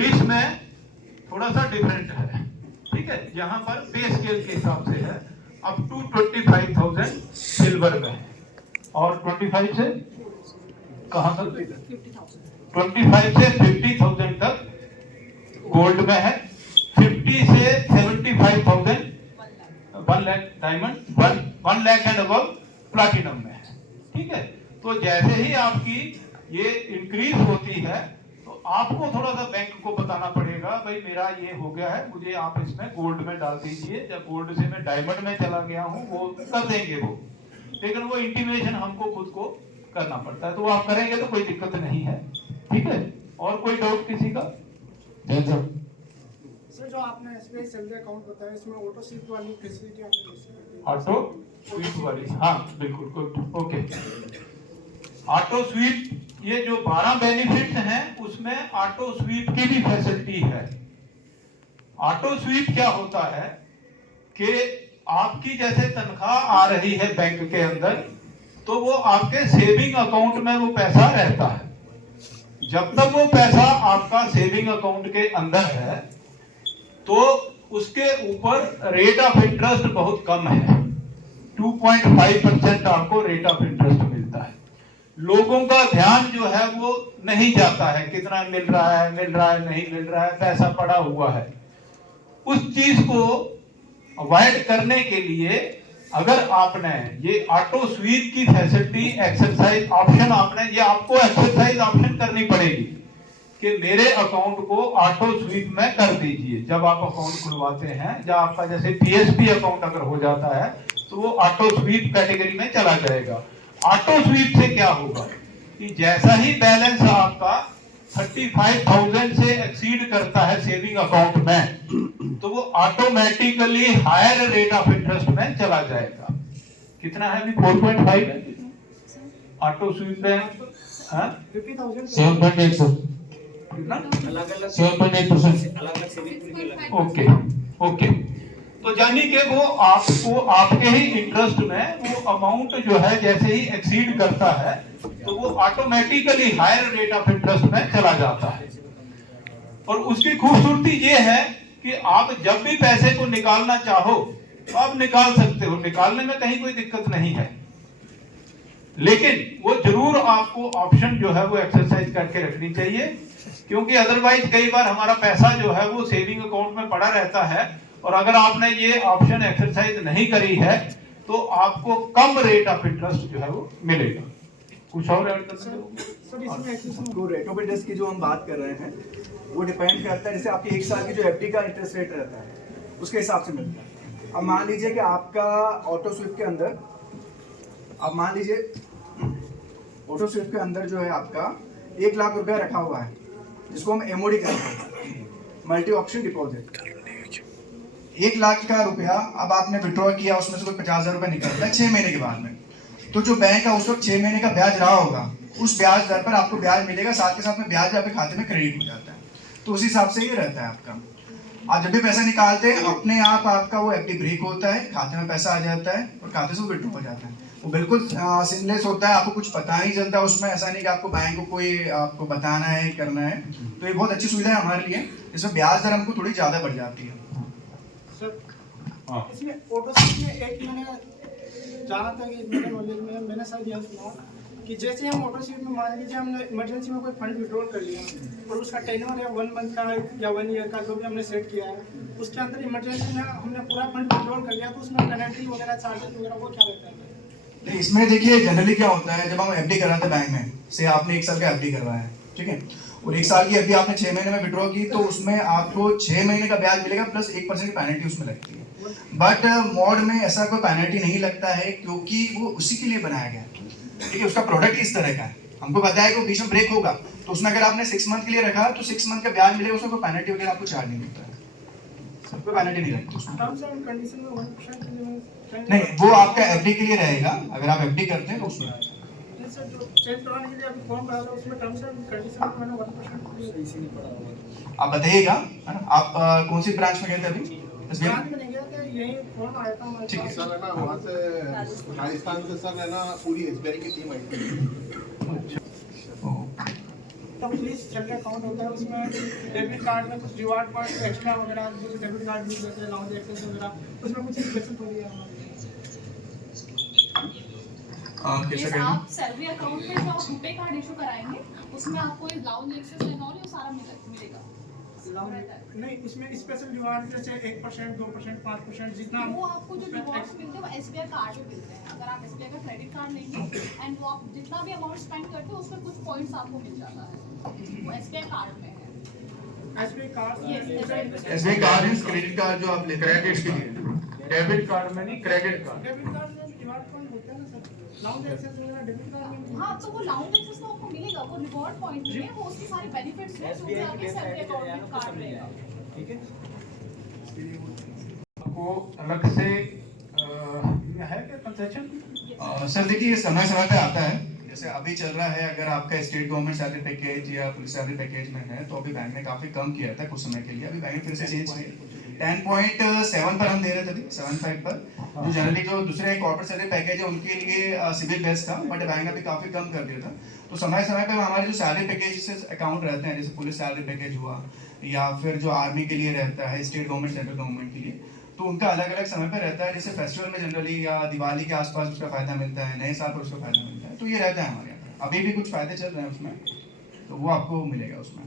Police में थोड़ा सा डिफरेंट है, ठीक है। यहाँ पर पे स्केल के हिसाब से है, अप टू 25,000 सिल्वर में है, और 25 से कहाँ तक? 25 से 50,000 तक गोल्ड में है, 50 से 75,000 1 lakh diamond, 1 lakh and above platinum में है, ठीक है। तो जैसे ही आपकी ये इंक्रीज होती है तो आपको थोड़ा सा बैंक को बताना पड़ेगा, भाई मेरा ये हो गया है, मुझे आप इसमें गोल्ड में डाल दीजिए, या गोल्ड से मैं डायमंड में चला गया हूँ, वो कर देंगे वो, लेकिन वो इंटीमेशन हमको खुद को करना पड़ता है। तो वो आप करेंगे तो कोई दिक्कत नहीं है, ठीक है। और कोई डाउट किसी का? सर जो आपने एसबीआई सैलरी अकाउंट बताया, इसमें ऑटो स्वीप वाली फैसिलिटी आपने कैसे? ऑटो स्वीप वाली, हाँ बिल्कुल, गुड, ओके। ऑटो स्वीप, ये जो 12 बेनिफिट्स हैं उसमें ऑटो स्वीप की भी फैसिलिटी है। ऑटो स्वीप क्या होता है कि आपकी जैसे तनख्वाह आ रही है बैंक के अंदर, तो वो आपके सेविंग अकाउंट में वो पैसा रहता है। जब तक वो पैसा आपका सेविंग अकाउंट के अंदर है तो उसके ऊपर रेट ऑफ इंटरेस्ट बहुत कम है, 2.5% आपको रेट ऑफ इंटरेस्ट मिलता है। लोगों का ध्यान जो है वो नहीं जाता है, कितना मिल रहा है नहीं मिल रहा है, पैसा पड़ा हुआ है। उस चीज को अवॉइड करने के लिए अगर आपने ये ऑटो स्वीप की फैसिलिटी एक्सरसाइज ऑप्शन, आपने ये आपको एक्सरसाइज ऑप्शन करनी पड़ेगी कि मेरे अकाउंट को ऑटो स्वीप में कर दीजिए। जब आप अकाउंट खुलवाते हैं, या आपका जैसे पीएसपी अकाउंट अगर हो जाता है तो वो ऑटो स्वीप कैटेगरी में चला जाएगा। ऑटो स्वीप से क्या होगा कि जैसा ही बैलेंस आपका 35,000 से एक्सीड करता है सेविंग अकाउंट में, तो वो automatically higher rate of interest में चला जाएगा। कितना है अभी? 4.5 है ऑटो स्वीप में, 50,000 कितना? अलग-अलग 7.8%। अलग-अलग सेविंग। Okay okay. तो यानी कि वो आपको आपके ही इंटरेस्ट में वो अमाउंट जो है जैसे ही एक्सीड करता है तो वो automatically higher rate of interest में चला जाता है। और उसकी खूबसूरती ये है कि आप जब भी पैसे को निकालना चाहो तो आप निकाल सकते हो, निकालने में कहीं कोई दिक्कत नहीं है, लेकिन वो जरूर आपको ऑप्शन जो है वो एक्सरसाइज करके रखनी चाहिए, क्योंकि अदरवाइज कई बार हमारा पैसा जो है वो सेविंग अकाउंट में पड़ा रहता है, और अगर आपने ये ऑप्शन एक्सरसाइज नहीं करी है तो आपको कम रेट ऑफ इंटरेस्ट जो है वो मिलेगा। कुछ और ऐड करना है? सर इसमें तो रेट ऑफ इंटरेस्ट की जो हम बात कर रहे हैं वो डिपेंड करता है, जैसे आपकी 1 साल की जो एफडी का इंटरेस्ट रेट रहता है उसके हिसाब से मिलता है। अब मान लीजिए कि आपका ऑटो स्विफ्ट के अंदर, अब मान लीजिए ऑटो स्विफ्ट के अंदर जो है आपका 1 लाख रुपया रखा हुआ है, जिसको हम एमओडी कहते हैं, मल्टी ऑप्शन डिपॉजिट। 1 लाख का रुपया अब आपने विड्रॉ किया, उसमें से कोई 50,000 रुपया निकलता है 6 महीने के बाद में, तो जो बैंक का उस वक्त 6 महीने का ब्याज रहा होगा उस ब्याज दर पर आपको ब्याज मिलेगा, साथ के साथ में ब्याज आपके खाते में क्रेडिट हो जाता है। तो उस हिसाब से ये रहता है आपका। आप जब भी पैसा निकालते हैं अपने आप आपका वो एफडी ब्रेक होता है, खाते में पैसा आ जाता है और खाते से वो विड्रॉ हो जाता है। वो बिल्कुल सीमलेस होता है, आपको कुछ पता नहीं चलता उसमें, ऐसा नहीं कि आपको बैंक को कोई आपको बताना है करना है। तो ये बहुत अच्छी सुविधा है हमारे लिए, इसमें ब्याज दर हमको थोड़ी ज़्यादा बढ़ जाती है। इसमें ऑटो स्वीप में एक मैंने जाना था कि मेरे नॉलेज में मैंने शायद यह सुना कि जैसे हम ऑटो स्वीप में मान लीजिए हमने इमरजेंसी में कोई फंड विड्रॉल कर लिया और उसका टेन्योर है 1 मंथ का या 1 ईयर का, जो भी हमने सेट किया है, उसके अंदर इमरजेंसी में हमने पूरा फंड विड्रॉल कर लिया, तो उसमें पेनल्टी वगैरह चार्जेस वगैरह वो क्या रहता है? इसमें देखिए जनरली क्या होता है, जब हम एफडी कराते हैं बैंक में, से आपने 1 साल का एफडी करवाया है, ठीक है, और 1 साल की एफडी आपने 6 महीने में विड्रॉ की, तो उसमें आपको 6 महीने का ब्याज मिलेगा प्लस 1% की पेनल्टी उसमें लगती है। बट मॉड में ऐसा कोई पेनल्टी नहीं लगता है, क्योंकि वो उसी के लिए बनाया गया है, ठीक है, उसका प्रोडक्ट इस तरह का है। हमको पता है कि वो बीच में ब्रेक होगा, तो उसमें अगर आपने 6 मंथ के लिए रखा तो 6 मंथ का ब्याज मिलेगा, उसमें कोई पेनल्टी वगैरह आपको चार्ज नहीं मिलता है, कोई पेनल्टी नहीं लगती उसमें। टर्म्स एंड कंडीशन में 1% नहीं, वो आपका एफडी के लिए रहेगा, अगर आप एफडी करते हैं तो उसमें सर जो चेंज करवाने के लिए अभी फॉर्म भरा था उसमें टर्म्स एंड कंडीशन में मैंने 1% इसी नहीं पड़ा। आप बताइएगा, है ना, आप कौन सी ब्रांच में गए थे अभी? ब्रांच में नहीं गया था, यही फॉर्म आया था हमारे ठीक है। पास। सर है ना, वहाँ से राजस्थान से सर है ना पूरी एसबीआई की टीम आई थी। तब प्लीज चल के अकाउंट होता है, उसमें डेबिट कार्ड में कुछ रिवार्ड पॉइंट एक्स्ट्रा वगैरह, जैसे डेबिट कार्ड मिल जाते हैं, लाउंज एक्सेस वगैरह, उसमें कुछ स्पेशल थोड़ी है हमारे। Yes, आप सैलरी अकाउंट में जो आप रुपए कार्ड इशू कराएंगे उसमें आपको लाउंज एक्सेस एंड ऑल ये सारा मिलेगा। नहीं, इसमें स्पेशल रिवार्ड जैसे 1%, 2%, 5% जितना वो आपको जो रिवॉर्ड्स मिलते हैं वो एसबीआई कार्ड पे मिलते हैं। अगर आप एसबीआई का क्रेडिट कार्ड लेंगे एंड वो आप जितना भी अमाउंट स्पेंड करते हो उसमें कुछ पॉइंट्स आपको मिल जाता है, वो एसबीआई कार्ड में है। SBI card SBI card means credit card जो आप ले क्रेडिट के लिए, डेबिट कार्ड में नहीं, क्रेडिट कार्ड। डेबिट कार्ड में रिवार्ड पॉइंट होता है ना सर, लाउंज एक्सेस वगैरह डेबिट कार्ड में। हाँ, तो वो लाउंज एक्सेस तो आपको मिलेगा, वो रिवॉर्ड पॉइंट नहीं है, वो उसके सारे बेनिफिट्स हैं जो कि आपके सैलरी अकाउंट में कार्ड रहेगा। ठीक है। आपको अलग से है क्या कंसेशन? सर देखिए ये समय समय पे आता है, जैसे अभी चल रहा है, अगर आपका स्टेट गवर्नमेंट सैलरी पैकेज या पुलिस सैलरी पैकेज में है तो अभी बैंक ने काफी कम किया था कुछ समय के लिए, अभी बैंक ने फिर से चेंज किया 10.7 पर हम दे रहे थे अभी 7.5 पर, जो जनरली जो दूसरे कॉर्पोरेट सैलरी पैकेज है उनके लिए सिविल बेस था, बट बैंक ने अभी काफी कम कर दिया था। तो समय समय पे हमारे जो सैलरी पैकेज अकाउंट रहते हैं, जैसे पुलिस सैलरी पैकेज हुआ या फिर जो आर्मी के लिए रहता है, स्टेट गवर्नमेंट सेंट्रल गवर्नमेंट के लिए, तो उनका अलग अलग समय पे रहता है। जैसे फेस्टिवल में जनरली या दिवाली के आसपास उसका फायदा मिलता है, नए साल पर उसका फायदा मिलता है, तो ये रहता है हमारे यहाँ। अभी भी कुछ फायदे चल रहे हैं उसमें, तो वो आपको मिलेगा उसमें।